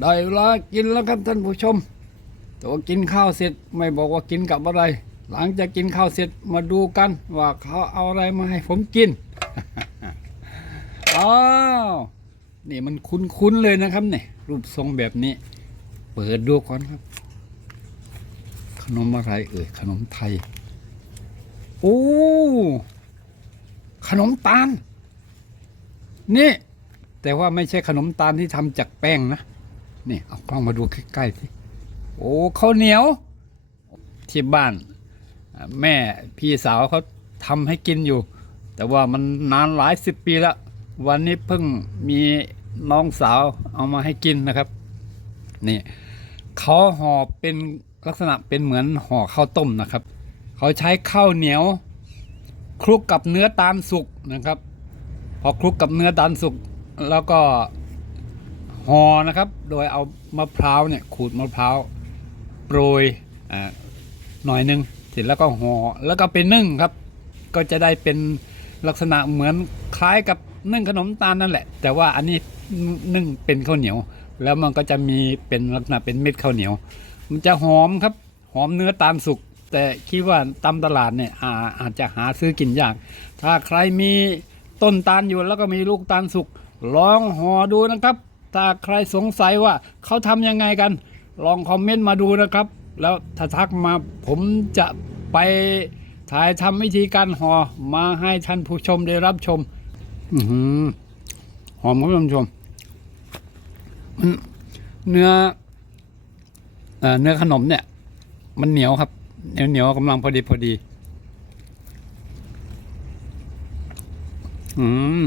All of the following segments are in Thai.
ได้เวลากินแล้วครับท่านผู้ชมตัวกินข้าวเสร็จไม่บอกว่ากินกับอะไร หลังจากกินข้าวเสร็จมาดูกันว่าเขาเอาอะไรมาให้ผมกินอ้าวนี่มันคุ้นๆเลยนะครับเนี่ยรูปทรงแบบนี้ เปิดดูก่อนครับ ขนมอะไรเอ่ยขนมไทยโอ้ขนมตาลนี่ แต่ว่าไม่ใช่ขนมตาลที่ทำจากแป้งนะ นี่เอากล้องมาดูใกล้ๆสิโอ้ข้าวเหนียว ที่บ้าน แม่พี่สาวเขาทำให้กินอยู่ แต่ว่ามันนานหลายสิบปีแล้ว วันนี้เพิ่งมีน้องสาวเอามาให้กินนะครับ นี่เขาห่อเป็นลักษณะเป็นเหมือนห่อข้าวต้มนะครับ เขาใช้ข้าวเหนียวคลุกกับเนื้อตาลสุกนะครับ พอคลุกกับเนื้อตาลสุกแล้วก็ ห่อนะครับ โดยเอามะพร้าวเนี่ยขูดมะพร้าวโปรยอ่าหน่อยหนึงเสร็จแล้วก็ห่อแล้วก็ไปนึ่งครับ ก็จะได้เป็นลักษณะเหมือนคล้ายกับนึ่งขนมตาลนั่นแหละ แต่ว่าอันนี้นึ่งเป็นข้าวเหนียว แล้วมันก็จะมีเป็นลักษณะเป็นเม็ดข้าวเหนียว มันจะหอมครับหอมเนื้อตาลสุก แต่คิดว่าตามตลาดเนี่ยอาอาจจะหาซื้อกินยาก ถ้าใครมีต้นตาลอยู่แล้วก็มีลูกตาลสุกลองห่อดูนะครับ ถ้าใครสงสัยว่าเขาทำยังไงกัน ลองคอมเมนต์มาดูนะครับ แล้วถ้าทักมาผมจะไปถ่ายทำวิธีการห่อมาให้ท่านผู้ชมได้รับชม อือหอมครับท่านผู้ชม เนื้อเอ่อเนื้อขนมเนี่ย มันเหนียวครับเหนียวเหนียวกำลังพอดีพอดี อืม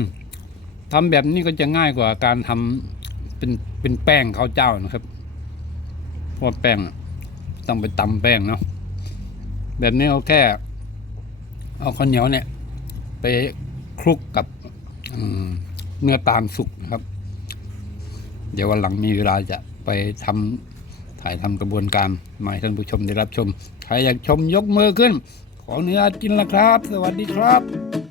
ทำแบบนี้ก็จะง่ายกว่าการทำ เป็นเป็นแป้งข้าวเจ้านะครับเพราะว่าแป้งต้องไปตำแป้งเนาะแบบนี้เอาแค่ เอาข้าวเหนียวเนี่ย ไปคลุกกับเนื้อตาลสุกนะครับ เดี๋ยววันหลังมีเวลาจะไปทำถ่ายทำกระบวนการมาให้ท่านผู้ชมได้รับชม ใครอยากชมยกมือขึ้น ขออนุญาตกินละครับ สวัสดีครับ